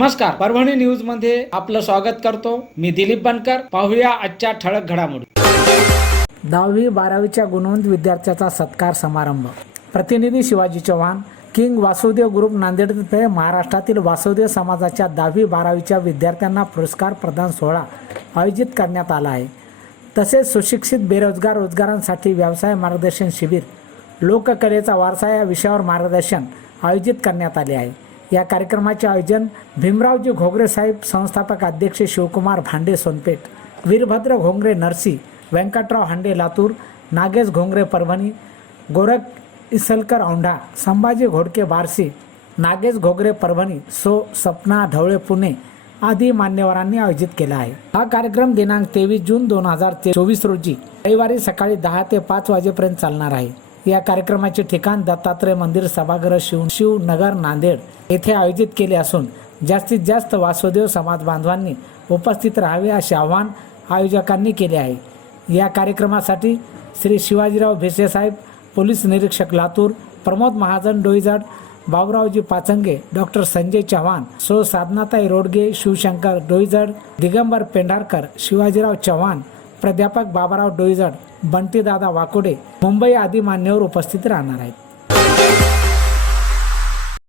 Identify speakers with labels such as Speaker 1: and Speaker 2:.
Speaker 1: नमस्कार. परभणी न्यूजमध्ये आपलं स्वागत करतो. मी दिलीप बनकर. पाहूया आजच्या ठळक घडामोडी.
Speaker 2: दहावी बारावीच्या गुणवंत विद्यार्थ्याचा सत्कार समारंभ. प्रतिनिधी शिवाजी चव्हाण किंग वासुदेव ग्रुप नांदेडतर्फे महाराष्ट्रातील वासुदेव समाजाच्या दहावी बारावीच्या विद्यार्थ्यांना पुरस्कार प्रदान सोहळा आयोजित करण्यात आला आहे. तसेच सुशिक्षित बेरोजगार रोजगारांसाठी व्यवसाय मार्गदर्शन शिबिर लोककलेचा वारसा या विषयावर मार्गदर्शन आयोजित करण्यात आले आहे. या कार्यक्रमाचे आयोजन भीमरावजी घोगरे साहेब संस्थापक अध्यक्ष शिवकुमार भांडे सोनपेठ वीरभद्र घोंगरे नरसी व्यंकटराव हांडे लातूर नागेश घोंगरे परभणी गोरख इसलकर औंढा संभाजी घोडके बारसी नागेश घोगरे परभणी सो सपना ढवळे पुणे आदी मान्यवरांनी आयोजित केला आहे. हा कार्यक्रम दिनांक तेवीस जून दोन हजार चोवीस रोजी रविवारी सकाळी दहा ते पाच वाजेपर्यंत चालणार आहे. या कार्यक्रमाचे ठिकाण दत्तात्रय मंदिर सभागृह शिव शिवनगर नांदेड येथे आयोजित केले असून जास्तीत जास्त वासुदेव समाज बांधवांनी उपस्थित राहावे असे आवाहन आयोजकांनी केले आहे. या कार्यक्रमासाठी श्री शिवाजीराव भेसेसाहेब पोलीस निरीक्षक लातूर प्रमोद महाजन डोईजाड बाबुरावजी पाचंगे डॉक्टर संजय चव्हाण सो साधनाताई रोडगे शिवशंकर डोईजड दिगंबर पेंढारकर शिवाजीराव चव्हाण प्राध्यापक बाबाराव डोईजड बंटीदादा वाकोडे मुंबई आदी मान्यवर उपस्थित राहणार आहेत.